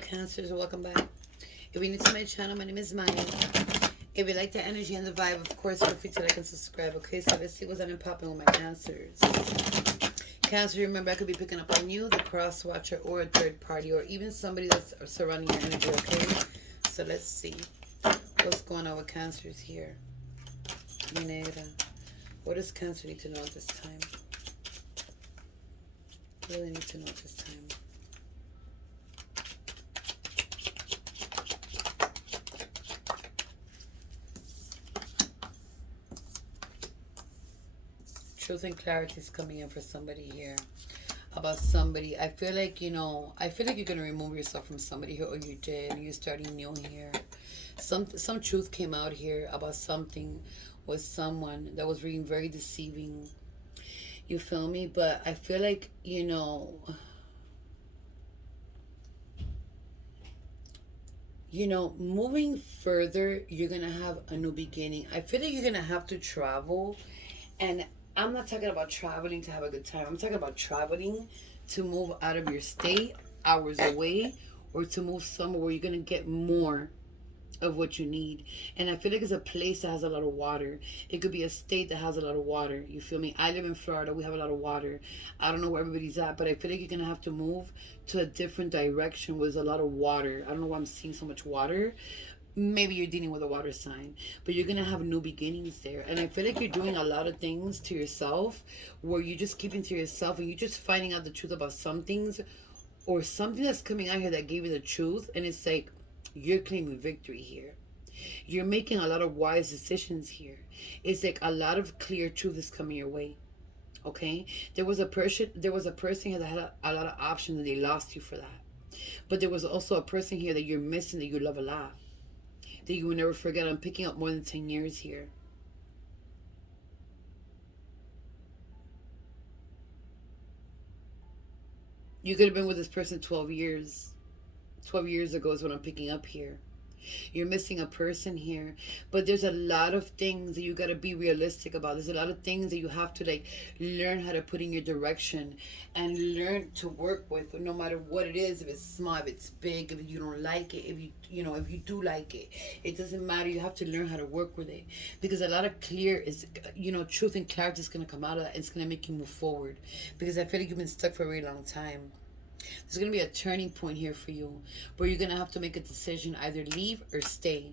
Cancers, welcome back. If you're new to my channel, my name is Maya. If you like the energy and the vibe, of course, feel free to like and subscribe. Okay, so let's see what's on and popping with my Cancers. Cancer, remember, I could be picking up on you, the cross watcher, or a third party, or even somebody that's surrounding your energy. Okay, so let's see what's going on with Cancers here. Negra. What does Cancer need to know at this time? Really need to know at this time. Truth and clarity is coming in for somebody here. About somebody. I feel like, I feel like you're going to remove yourself from somebody here, or you did. You're starting new here. Some truth came out here about something with someone that was being very deceiving. You feel me? But I feel like, moving further, you're going to have a new beginning. I feel like you're going to have to travel. And I'm not talking about traveling to have a good time. I'm talking about traveling to move out of your state, hours away, or to move somewhere where you're going to get more of what you need. And I feel like it's a place that has a lot of water. It could be a state that has a lot of water. You feel me? I live in Florida. We have a lot of water. I don't know where everybody's at, but I feel like you're going to have to move to a different direction where there's a lot of water. I don't know why I'm seeing so much water. Maybe you're dealing with a water sign, but you're gonna have new beginnings there. And I feel like you're doing a lot of things to yourself where you're just keeping to yourself and you're just finding out the truth about some things, or something that's coming out here that gave you the truth, and it's like you're claiming victory here. You're making a lot of wise decisions here. It's like a lot of clear truth is coming your way. Okay, there was a person here that had a lot of options and they lost you for that. But there was also a person here that you're missing that you love a lot, that you will never forget. I'm picking up more than 10 years here. You could have been with this person 12 years. 12 years ago is what I'm picking up here. You're missing a person here, but there's a lot of things that you got to be realistic about. There's a lot of things that you have to like learn how to put in your direction and learn to work with, no matter what it is. If it's small, if it's big, if you don't like it, if you do like it, it doesn't matter. You have to learn how to work with it, because a lot of clear is, truth and clarity is going to come out of that. It's going to make you move forward, because I feel like you've been stuck for a really long time. There's going to be a turning point here for you where you're going to have to make a decision, either leave or stay.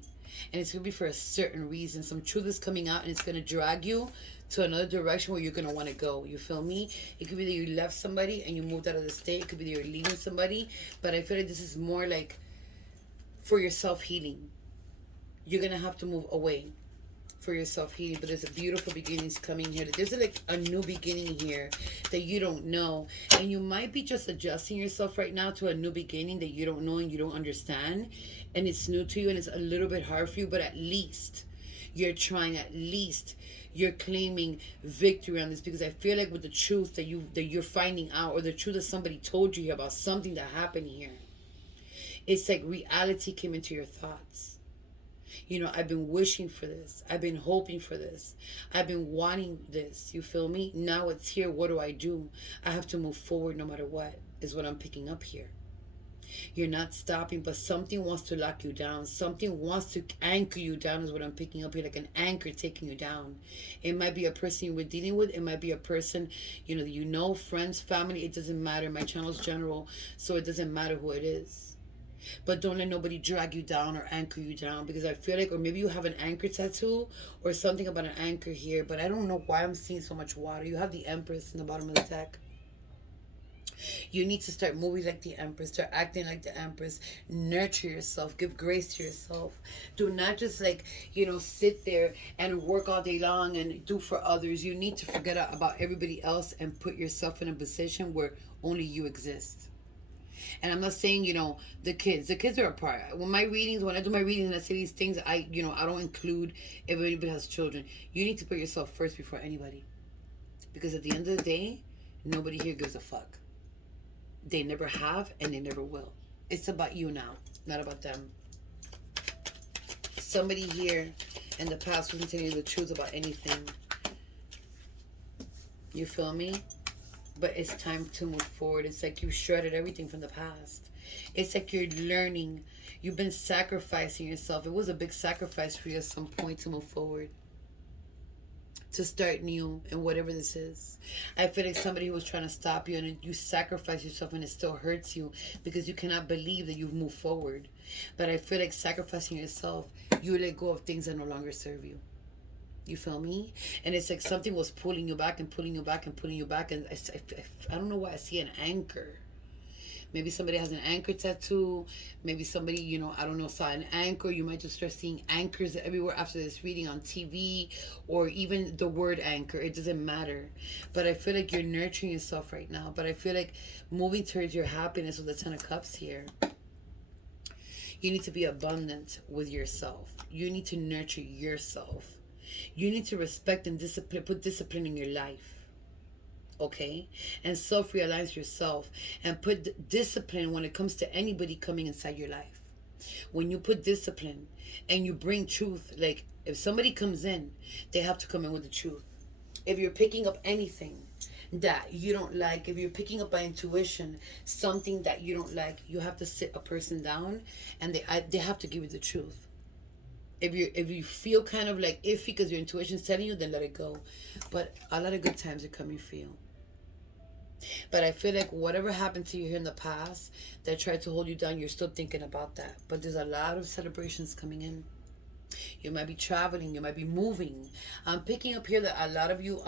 And it's going to be for a certain reason. Some truth is coming out and it's going to drag you to another direction where you're going to want to go. You feel me? It could be that you left somebody and you moved out of the state. It could be that you're leaving somebody. But I feel like this is more like for your self-healing. You're going to have to move away for your self-healing. But there's a beautiful beginnings coming here. There's like a new beginning here that you don't know, and you might be just adjusting yourself right now to a new beginning that you don't know and you don't understand, and it's new to you and it's a little bit hard for you, but at least you're trying. At least you're claiming victory on this, because I feel like with the truth that you're finding out, or the truth that somebody told you about something that happened here, it's like reality came into your thoughts. I've been wishing for this. I've been hoping for this. I've been wanting this. You feel me? Now it's here. What do? I have to move forward no matter what, is what I'm picking up here. You're not stopping, but something wants to lock you down. Something wants to anchor you down, is what I'm picking up here, like an anchor taking you down. It might be a person you were dealing with. It might be a person, friends, family. It doesn't matter. My channel's general, so it doesn't matter who it is. But don't let nobody drag you down or anchor you down, because I feel like, or maybe you have an anchor tattoo or something about an anchor here, but I don't know why I'm seeing so much water. You have the Empress in the bottom of the deck. You need to start moving like the Empress, start acting like the Empress, nurture yourself, give grace to yourself. Do not just sit there and work all day long and do for others. You need to forget about everybody else and put yourself in a position where only you exist. And I'm not saying, the kids are a part. When I do my readings and I say these things, I don't include if anybody has children. You need to put yourself first before anybody. Because at the end of the day, nobody here gives a fuck. They never have and they never will. It's about you now, not about them. Somebody here in the past wasn't telling you the truth about anything. You feel me? But it's time to move forward. It's like you shredded everything from the past. It's like you're learning. You've been sacrificing yourself. It was a big sacrifice for you at some point to move forward, to start new and whatever this is. I feel like somebody who was trying to stop you, and you sacrifice yourself and it still hurts you because you cannot believe that you've moved forward. But I feel like sacrificing yourself, you let go of things that no longer serve you. You feel me? And it's like something was pulling you back and pulling you back and pulling you back. And I don't know why I see an anchor. Maybe somebody has an anchor tattoo. Maybe somebody, I don't know, saw an anchor. You might just start seeing anchors everywhere after this reading on TV, or even the word anchor. It doesn't matter. But I feel like you're nurturing yourself right now. But I feel like moving towards your happiness with the Ten of Cups here. You need to be abundant with yourself. You need to nurture yourself. You need to respect and discipline, put discipline in your life. Okay? And self-realize yourself and put discipline when it comes to anybody coming inside your life. When you put discipline and you bring truth, like if somebody comes in, they have to come in with the truth. If you're picking up anything that you don't like, if you're picking up by intuition something that you don't like, you have to sit a person down and they have to give you the truth. If you feel kind of like iffy because your intuition's telling you, then let it go. But a lot of good times are coming for you. But I feel like whatever happened to you here in the past that tried to hold you down, you're still thinking about that. But there's a lot of celebrations coming in. You might be traveling. You might be moving. I'm picking up here that a lot of you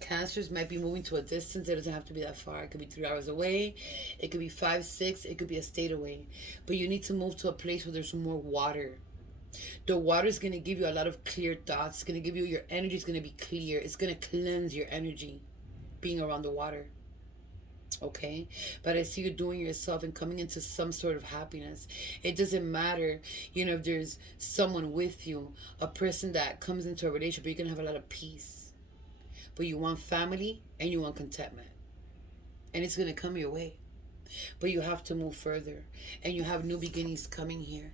Cancers might be moving to a distance. It doesn't have to be that far. It could be 3 hours away. It could be 5, 6. It could be a state away. But you need to move to a place where there's more water. The water is going to give you a lot of clear thoughts. It's going to give you, your energy is going to be clear. It's going to cleanse your energy being around the water. Okay? But I see you doing yourself and coming into some sort of happiness. It doesn't matter, if there's someone with you, a person that comes into a relationship, you're going to have a lot of peace. But you want family and you want contentment. And it's going to come your way. But you have to move further. And you have new beginnings coming here.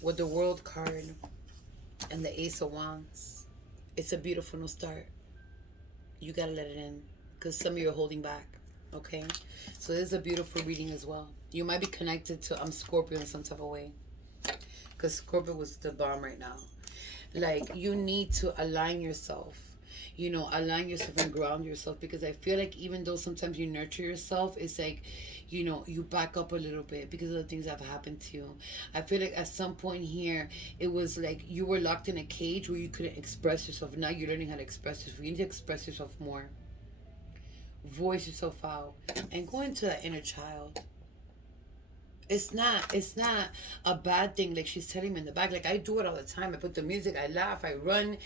With the World card and the Ace of Wands, it's a beautiful new start. You gotta let it in, because some of you are holding back. Okay, so this is a beautiful reading as well. You might be connected to Scorpio in some type of way, because Scorpio was the bomb right now. Like, you need to align yourself. Align yourself and ground yourself, because I feel like even though sometimes you nurture yourself, it's like, you back up a little bit because of the things that have happened to you. I feel like at some point here, it was like you were locked in a cage where you couldn't express yourself. Now you're learning how to express yourself. You need to express yourself more. Voice yourself out and go into that inner child. It's not a bad thing, like she's telling me in the back. Like, I do it all the time. I put the music, I laugh, I run,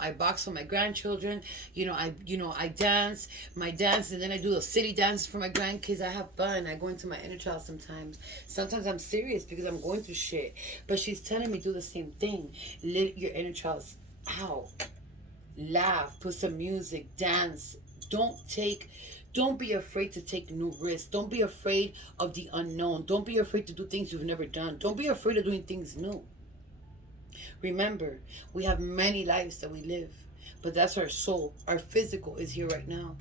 I box for my grandchildren, I dance, my dance, and then I do the city dances for my grandkids. I have fun. I go into my inner child sometimes. Sometimes I'm serious because I'm going through shit. But she's telling me do the same thing. Let your inner child out. Laugh, put some music, dance. Don't be afraid to take new risks. Don't be afraid of the unknown. Don't be afraid to do things you've never done. Don't be afraid of doing things new. Remember, we have many lives that we live, but that's our soul. Our physical is here right now.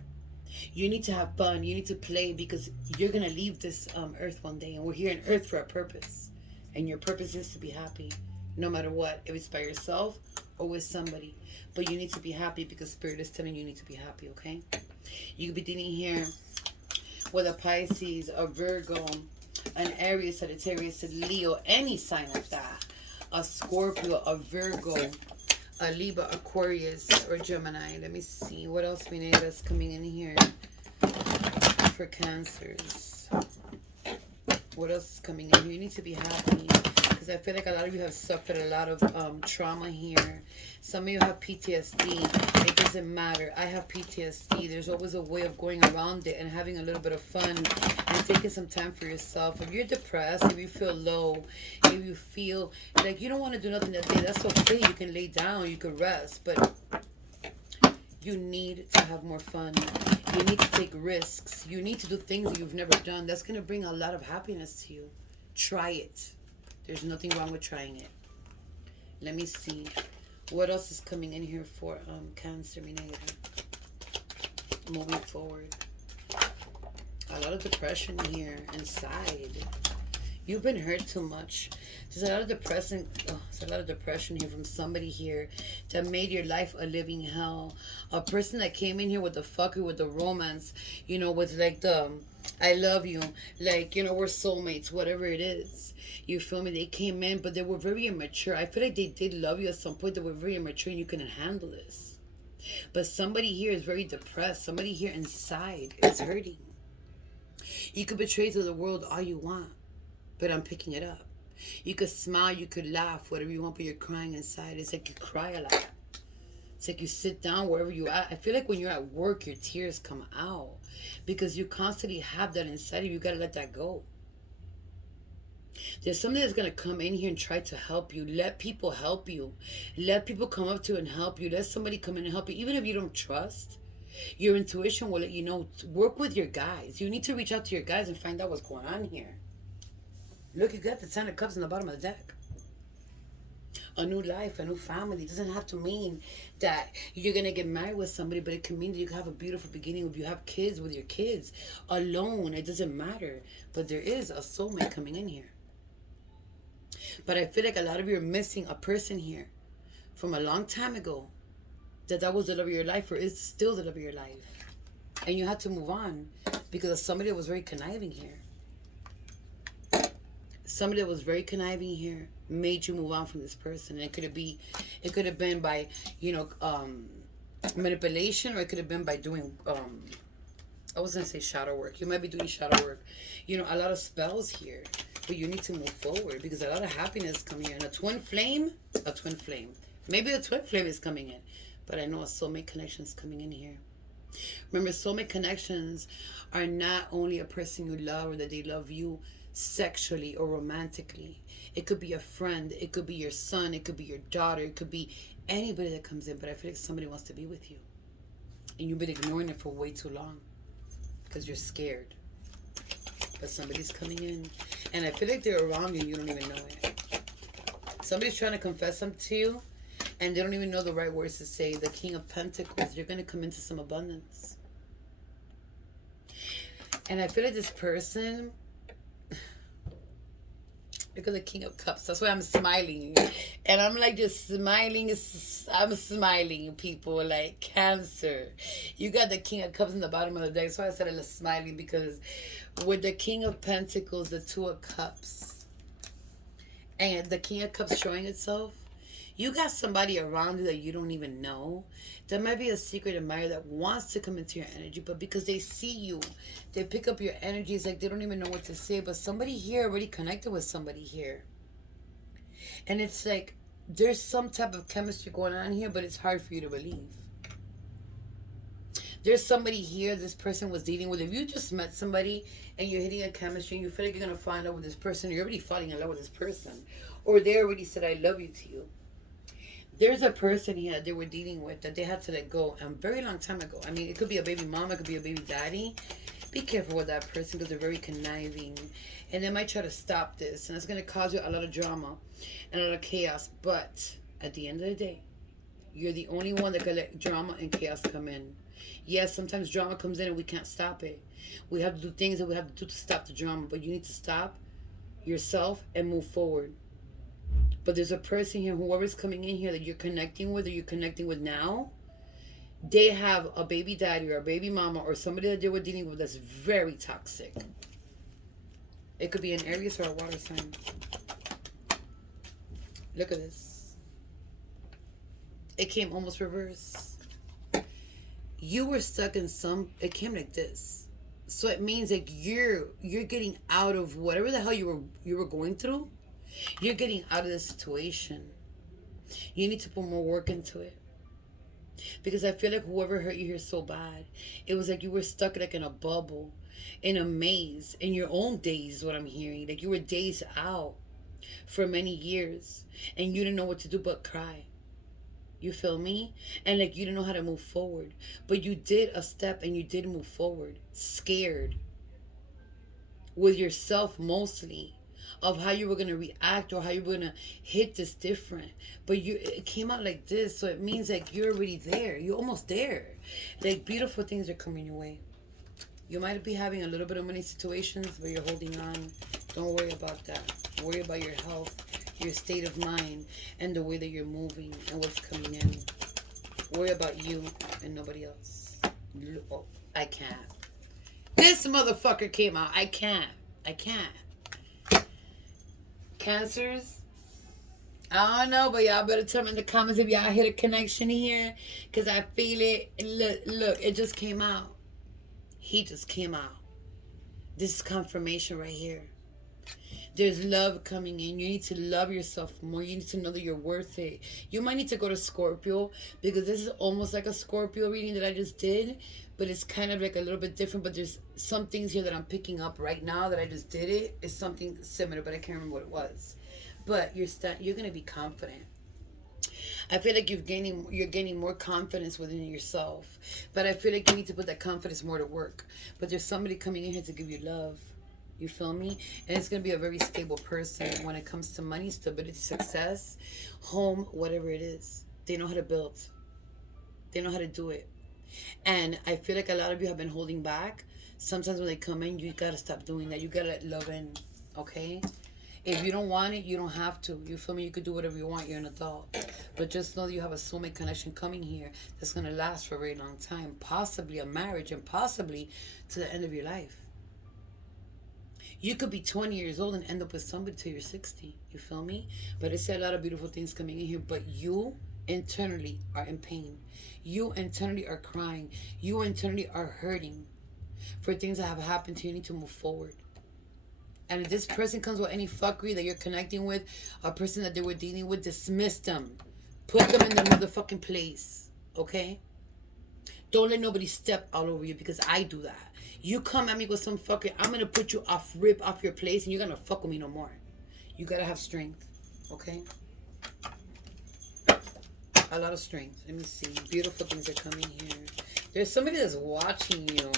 You need to have fun. You need to play, because you're going to leave this earth one day, and we're here on earth for a purpose. And your purpose is to be happy, no matter what, if it's by yourself or with somebody. But you need to be happy, because Spirit is telling you need to be happy, okay? You could be dealing here with a Pisces, a Virgo, an Aries, Sagittarius, a Leo, any sign like that. A Scorpio, a Virgo, a Libra, Aquarius, or Gemini. Let me see. What else we need that's coming in here for Cancers? What else is coming in here? You need to be happy, because I feel like a lot of you have suffered a lot of trauma here. Some of you have PTSD. It doesn't matter. I have PTSD. There's always a way of going around it and having a little bit of fun and taking some time for yourself. If you're depressed, if you feel low, if you feel like you don't want to do nothing that day, that's okay. You can lay down. You can rest. But you need to have more fun. You need to take risks. You need to do things that you've never done. That's going to bring a lot of happiness to you. Try it. There's nothing wrong with trying it. Let me see. What else is coming in here for Cancer? Moving forward. A lot of depression here inside. You've been hurt too much. There's a lot of depression. Oh, there's a lot of depression here from somebody here that made your life a living hell. A person that came in here with the fuckery, with the romance, with like the I love you, like we're soulmates, whatever it is. You feel me? They came in, but they were very immature. I feel like they did love you at some point. They were very immature, and you couldn't handle this. But somebody here is very depressed. Somebody here inside is hurting. You could betray to the world all you want, but I'm picking it up. You could smile, you could laugh, whatever you want, but you're crying inside. It's like you cry a lot. It's like you sit down wherever you're at. I feel like when you're at work, your tears come out because you constantly have that inside of you. You gotta let that go. There's somebody that's gonna come in here and try to help you. Let people help you. Let people come up to you and help you. Let somebody come in and help you, even if you don't trust. Your intuition will let you know. Work with your guys. You need to reach out to your guys and find out what's going on here. Look, you got the Ten of Cups in the bottom of the deck. A new life, a new family. It doesn't have to mean that you're going to get married with somebody, but it can mean that you can have a beautiful beginning. If you have kids with your kids, alone, it doesn't matter. But there is a soulmate coming in here. But I feel like a lot of you are missing a person here from a long time ago that was the love of your life, or is still the love of your life. And you had to move on because of somebody that was very conniving here. Somebody that was very conniving here made you move on from this person. And it could have been by, manipulation, or it could have been by doing, I was going to say shadow work. You might be doing shadow work. A lot of spells here. But you need to move forward because a lot of happiness is coming here. And a twin flame. Maybe a twin flame is coming in. But I know a soulmate connection is coming in here. Remember, soulmate connections are not only a person you love or that they love you sexually or romantically. It could be a friend. It could be your son. It could be your daughter. It could be anybody that comes in. But I feel like somebody wants to be with you. And you've been ignoring it for way too long because you're scared. But somebody's coming in. And I feel like they're around you and you don't even know it. Somebody's trying to confess something to you and they don't even know the right words to say. The King of Pentacles, you're going to come into some abundance. And I feel like this person, look at the King of Cups. That's why I'm smiling. And I'm like just smiling. I'm smiling, people. Like Cancer. You got the King of Cups in the bottom of the deck. That's why I said I was smiling. Because with the King of Pentacles, the Two of Cups, and the King of Cups showing itself, you got somebody around you that you don't even know. There might be a secret admirer that wants to come into your energy, but because they see you, they pick up your energy. It's like they don't even know what to say. But somebody here already connected with somebody here. And it's like there's some type of chemistry going on here, but it's hard for you to believe. There's somebody here this person was dealing with. If you just met somebody and you're hitting a chemistry and you feel like you're going to fall in love with this person, you're already falling in love with this person. Or they already said, I love you to you. There's a person here they were dealing with that they had to let go a very long time ago. I mean, it could be a baby mama, it could be a baby daddy. Be careful with that person because they're very conniving. And they might try to stop this. And it's going to cause you a lot of drama and a lot of chaos. But at the end of the day, you're the only one that can let drama and chaos come in. Yes, sometimes drama comes in and we can't stop it. We have to do things that we have to do to stop the drama. But you need to stop yourself and move forward. But there's a person here, whoever's coming in here that you're connecting with or you're connecting with now, they have a baby daddy or a baby mama or somebody that they were dealing with that's very toxic. It could be an Aries or a water sign. Look at this. It came almost reverse. You were stuck in it came like this. So it means like you're getting out of whatever the hell you were going through. You're getting out of the situation. You need to put more work into it. Because I feel like whoever hurt you here so bad, it was like you were stuck like in a bubble, in a maze, in your own daze is what I'm hearing. Like you were dazed out for many years and you didn't know what to do but cry. You feel me? And like you didn't know how to move forward. But you did a step and you did move forward. Scared. With yourself mostly. Of how you were going to react or how you were going to hit this different. But it came out like this. So it means like you're already there. You're almost there. Like beautiful things are coming your way. You might be having a little bit of money situations, but you're holding on. Don't worry about that. Worry about your health, your state of mind, and the way that you're moving and what's coming in. Worry about you and nobody else. Oh, I can't. This motherfucker came out. I can't. I can't. Cancers. I don't know, but y'all better tell me in the comments if y'all hit a connection here. Because I feel it. Look, it just came out. He just came out. This is confirmation right here. There's love coming in. You need to love yourself more. You need to know that you're worth it. You might need to go to Scorpio, because this is almost like a Scorpio reading that I just did, but it's kind of like a little bit different. But there's some things here that I'm picking up right now that I just did it. It's something similar, but I can't remember what it was. But you're gonna be confident. I feel like you're gaining more confidence within yourself. But I feel like you need to put that confidence more to work. But there's somebody coming in here to give you love. You feel me? And it's going to be a very stable person when it comes to money, stability, success, home, whatever it is. They know how to build. They know how to do it. And I feel like a lot of you have been holding back. Sometimes when they come in, you got to stop doing that. You got to let love in, okay? If you don't want it, you don't have to. You feel me? You could do whatever you want. You're an adult. But just know that you have a soulmate connection coming here that's going to last for a very long time. Possibly a marriage, and possibly to the end of your life. You could be 20 years old and end up with somebody till you're 60. You feel me? But it's a lot of beautiful things coming in here. But you internally are in pain. You internally are crying. You internally are hurting for things that have happened to you. You need to move forward. And if this person comes with any fuckery that you're connecting with, a person that they were dealing with, dismiss them. Put them in the motherfucking place. Okay? Don't let nobody step all over you, because I do that. You come at me with some fucker, I'm going to put you off your place, and you're going to fuck with me no more. You got to have strength. Okay? A lot of strength. Let me see. Beautiful things are coming here. There's somebody that's watching you.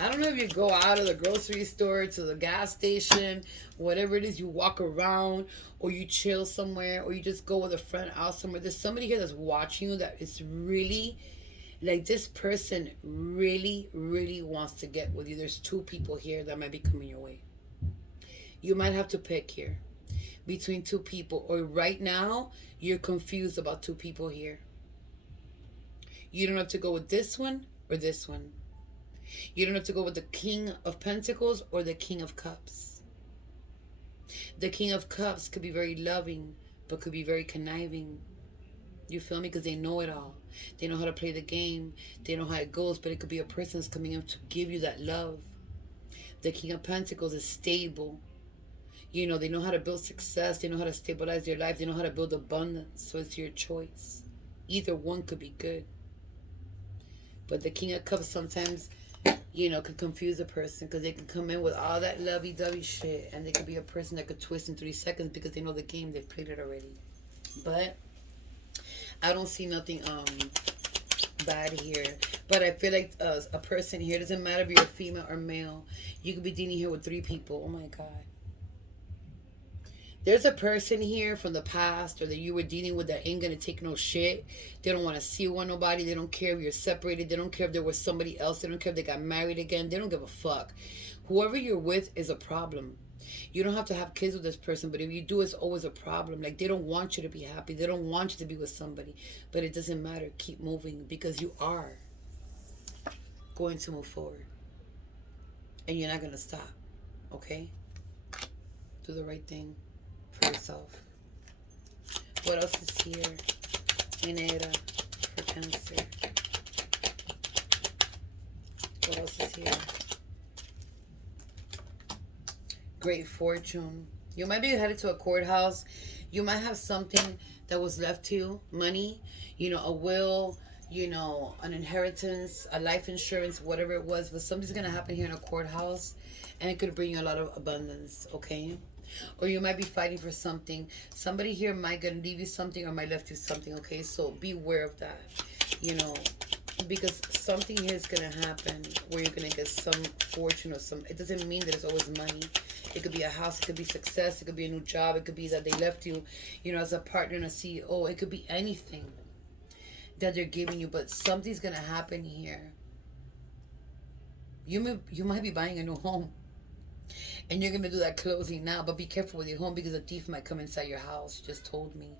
I don't know if you go out of the grocery store to the gas station, whatever it is, you walk around, or you chill somewhere, or you just go with a friend out somewhere. There's somebody here that's watching you that is really, like, this person really, really wants to get with you. There's two people here that might be coming your way. You might have to pick here between two people, or right now you're confused about two people here. You don't have to go with this one or this one. You don't have to go with the King of Pentacles or the King of Cups. The King of Cups could be very loving, but could be very conniving. You feel me? Because they know it all. They know how to play the game. They know how it goes, but it could be a person that's coming up to give you that love. The King of Pentacles is stable. You know, they know how to build success. They know how to stabilize their life. They know how to build abundance. So it's your choice. Either one could be good. But the King of Cups sometimes, you know, can confuse a person, because they can come in with all that lovey-dovey shit, and they could be a person that could twist in 3 seconds because they know the game. They've played it already. But I don't see nothing bad here. But I feel like a person here, doesn't matter if you're a female or male, you could be dealing here with 3 people. Oh my God. There's a person here from the past, or that you were dealing with, that ain't gonna take no shit. They don't want to see you with nobody. They don't care if you're separated. They don't care if there was somebody else. They don't care if they got married again. They don't give a fuck. Whoever you're with is a problem. You don't have to have kids with this person, but if you do, it's always a problem. Like, they don't want you to be happy. They don't want you to be with somebody. But it doesn't matter. Keep moving, because you are going to move forward. And you're not gonna stop. Okay? Do the right thing for yourself. What else is here? Enera for Cancer. What else is here? Great fortune. You might be headed to a courthouse. You might have something that was left to you. Money, you know, a will, you know, an inheritance, a life insurance, whatever it was. But something's going to happen here in a courthouse, and it could bring you a lot of abundance, okay? Or you might be fighting for something. Somebody here might gonna leave you something, or might left you something, okay? So be aware of that, you know, because something here is gonna happen where you're gonna get some fortune or some. It doesn't mean that it's always money. It could be a house, it could be success, it could be a new job, it could be that they left you, you know, as a partner and a CEO. It could be anything that they're giving you, but something's gonna happen here. You might be buying a new home, and you're gonna do that closing now. But be careful with your home because a thief might come inside your house. She just told me.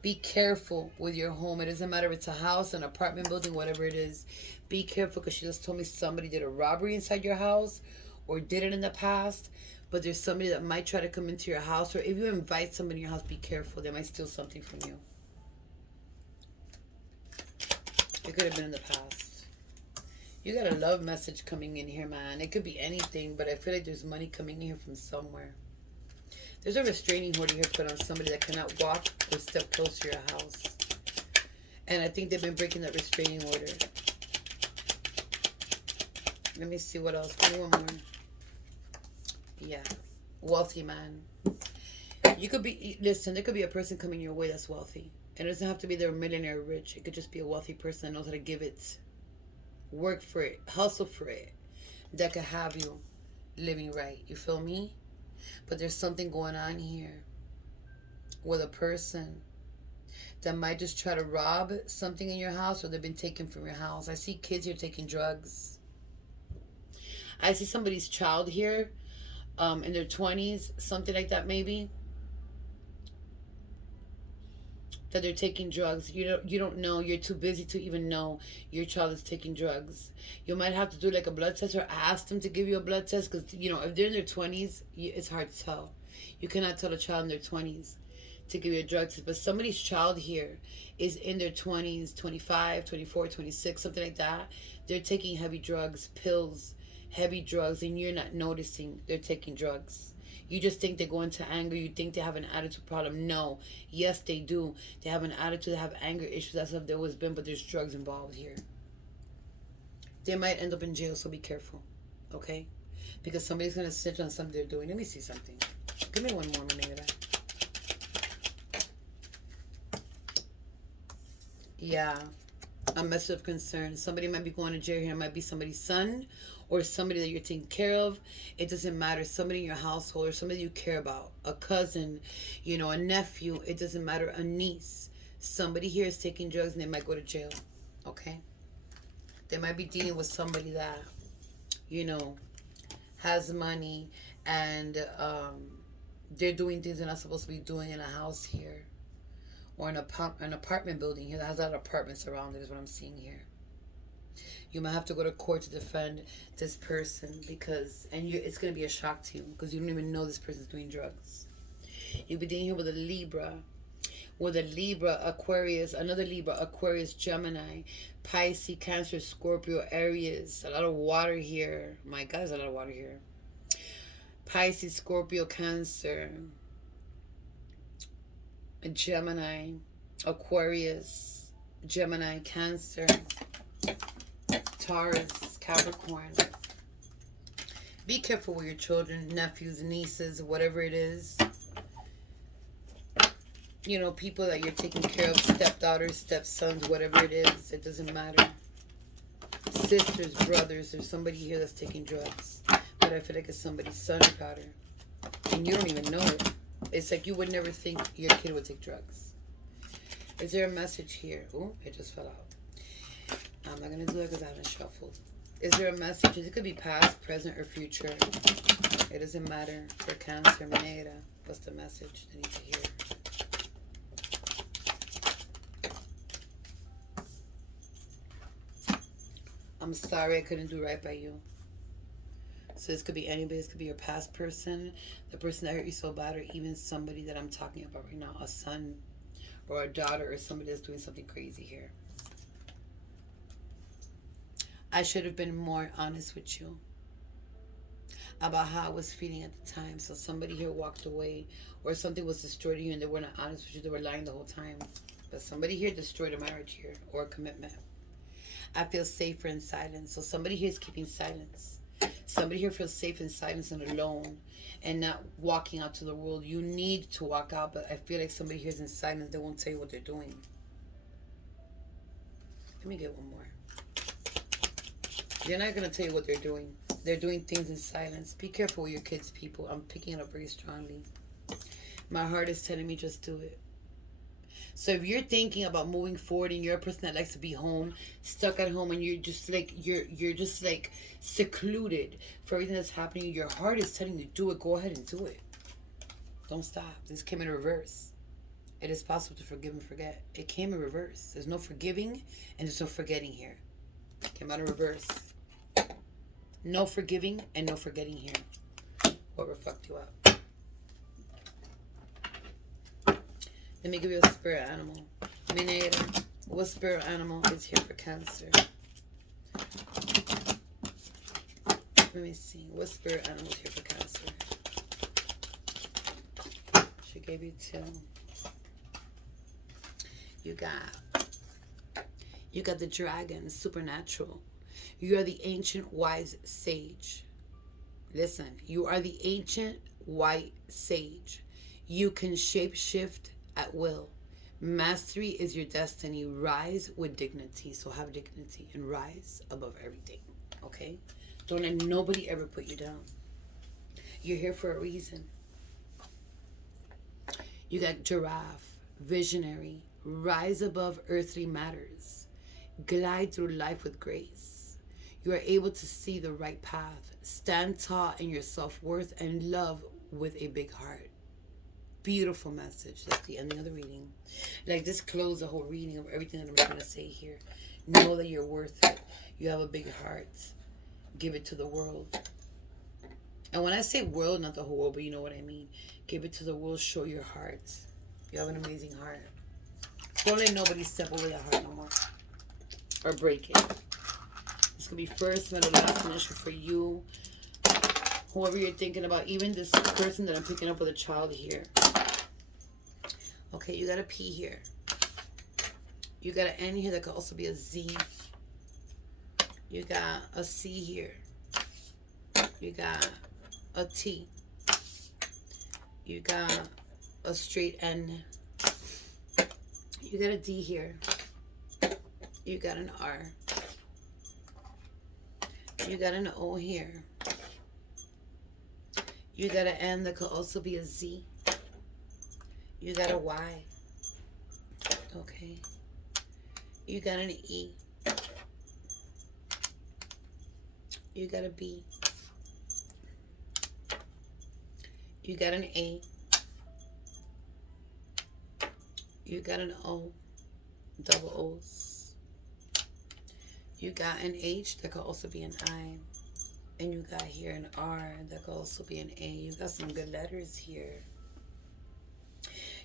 Be careful with your home. It doesn't matter if it's a house, an apartment building, whatever it is. Be careful because she just told me somebody did a robbery inside your house or did it in the past. But there's somebody that might try to come into your house, or if you invite somebody in your house, be careful. They might steal something from you. It could have been in the past. You got a love message coming in here, man. It could be anything, but I feel like there's money coming in here from somewhere. There's a restraining order here put on somebody that cannot walk or step close to your house. And I think they've been breaking that restraining order. Let me see what else. Give me one more. Yeah. Wealthy man. You could be, listen, there could be a person coming your way that's wealthy. And it doesn't have to be they're millionaire rich. It could just be a wealthy person that knows how to give it, work for it, hustle for it, that could have you living right. You feel me? But there's something going on here with a person that might just try to rob something in your house, or they've been taken from your house. I see kids here taking drugs. I see somebody's child here in their 20s, something like that maybe, that they're taking drugs. You don't know. You're too busy to even know your child is taking drugs. You might have to do like a blood test or ask them to give you a blood test because, if they're in their 20s, it's hard to tell. You cannot tell a child in their 20s to give you a drug test. But somebody's child here is in their 20s, 25, 24, 26, something like that. They're taking heavy drugs, pills, heavy drugs, and you're not noticing they're taking drugs. You just think they go into anger. You think they have an attitude problem. No. Yes, they do. They have an attitude. They have anger issues. That's what they've always been, but there's drugs involved here. They might end up in jail, so be careful. Okay? Because somebody's going to snitch on something they're doing. Let me see something. Give me one more minute. Yeah. A message of concern. Somebody might be going to jail here. It might be somebody's son or somebody that you're taking care of. It doesn't matter. Somebody in your household or somebody you care about. A cousin, a nephew. It doesn't matter. A niece. Somebody here is taking drugs and they might go to jail. Okay? They might be dealing with somebody that, has money and they're doing things they're not supposed to be doing in a house here. Or an apartment building here that has a lot of apartments around it is what I'm seeing here. You might have to go to court to defend this person it's going to be a shock to you because you don't even know this person's doing drugs. You'll be dealing here with a Libra. Aquarius, another Libra, Aquarius, Gemini, Pisces, Cancer, Scorpio, Aries. A lot of water here. My God, there's a lot of water here. Pisces, Scorpio, Cancer, Gemini, Aquarius, Gemini, Cancer, Taurus, Capricorn. Be careful with your children, nephews, nieces, whatever it is. People that you're taking care of, stepdaughters, stepsons, whatever it is, it doesn't matter. Sisters, brothers, there's somebody here that's taking drugs. But I feel like it's somebody's son or daughter. And you don't even know it. It's like you would never think your kid would take drugs. Is there a message here? Oh, it just fell out. I'm not going to do it because I haven't shuffled. Is there a message? It could be past, present, or future. It doesn't matter. For Cancer, Manera. What's the message they need to hear? I'm sorry I couldn't do right by you. So this could be anybody. This could be your past person, the person that hurt you so bad, or even somebody that I'm talking about right now, a son or a daughter or somebody that's doing something crazy here. I should have been more honest with you about how I was feeling at the time. So somebody here walked away or something was destroyed to you and they were not honest with you. They were lying the whole time. But somebody here destroyed a marriage here or a commitment. I feel safer in silence. So somebody here is keeping silence. Somebody here feels safe in silence and alone and not walking out to the world. You need to walk out, but I feel like somebody here is in silence. They won't tell you what they're doing. Let me get one more. They're not going to tell you what they're doing. They're doing things in silence. Be careful with your kids, people. I'm picking it up very strongly. My heart is telling me just do it. So if you're thinking about moving forward and you're a person that likes to be home, stuck at home, and you're just like secluded for everything that's happening, your heart is telling you do it. Go ahead and do it. Don't stop. This came in reverse. It is possible to forgive and forget. It came in reverse. There's no forgiving and there's no forgetting here. It came out in reverse. No forgiving and no forgetting here. Whoever fucked you up. Let me give you a spirit animal. Minator. What spirit animal is here for Cancer? Let me see. What spirit animal is here for Cancer? She gave you 2. You got the dragon, supernatural. You are the ancient wise sage. Listen, you are the ancient white sage. You can shapeshift at will. Mastery is your destiny. Rise with dignity. So have dignity and rise above everything. Okay? Don't let nobody ever put you down. You're here for a reason. You got giraffe, visionary, rise above earthly matters. Glide through life with grace. You are able to see the right path. Stand tall in your self-worth and love with a big heart. Beautiful message. That's the ending of the reading. Like, this closed the whole reading of everything that I'm trying to say here. Know that you're worth it. You have a big heart. Give it to the world. And when I say world, not the whole world, but you know what I mean. Give it to the world. Show your heart. You have an amazing heart. Don't let nobody step over your heart no more. Or break it. This could be first, middle, last initial for you. Whoever you're thinking about. Even this person that I'm picking up with a child here. Okay, you got a P here. You got an N here that could also be a Z. You got a C here. You got a T. You got a straight N. You got a D here. You got an R. You got an O here. You got an N that could also be a Z. You got a Y. Okay. You got an E. You got a B. You got an A. You got an O. Double O's. You got an H that could also be an I. And you got here an R that could also be an A. You got some good letters here.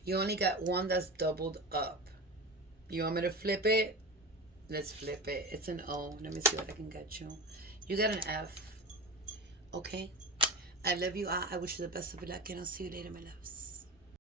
You only got one that's doubled up. You want me to flip it? Let's flip it. It's an O. Let me see what I can get you. You got an F. Okay. I love you. I wish you the best of luck, and I'll see you later, my loves.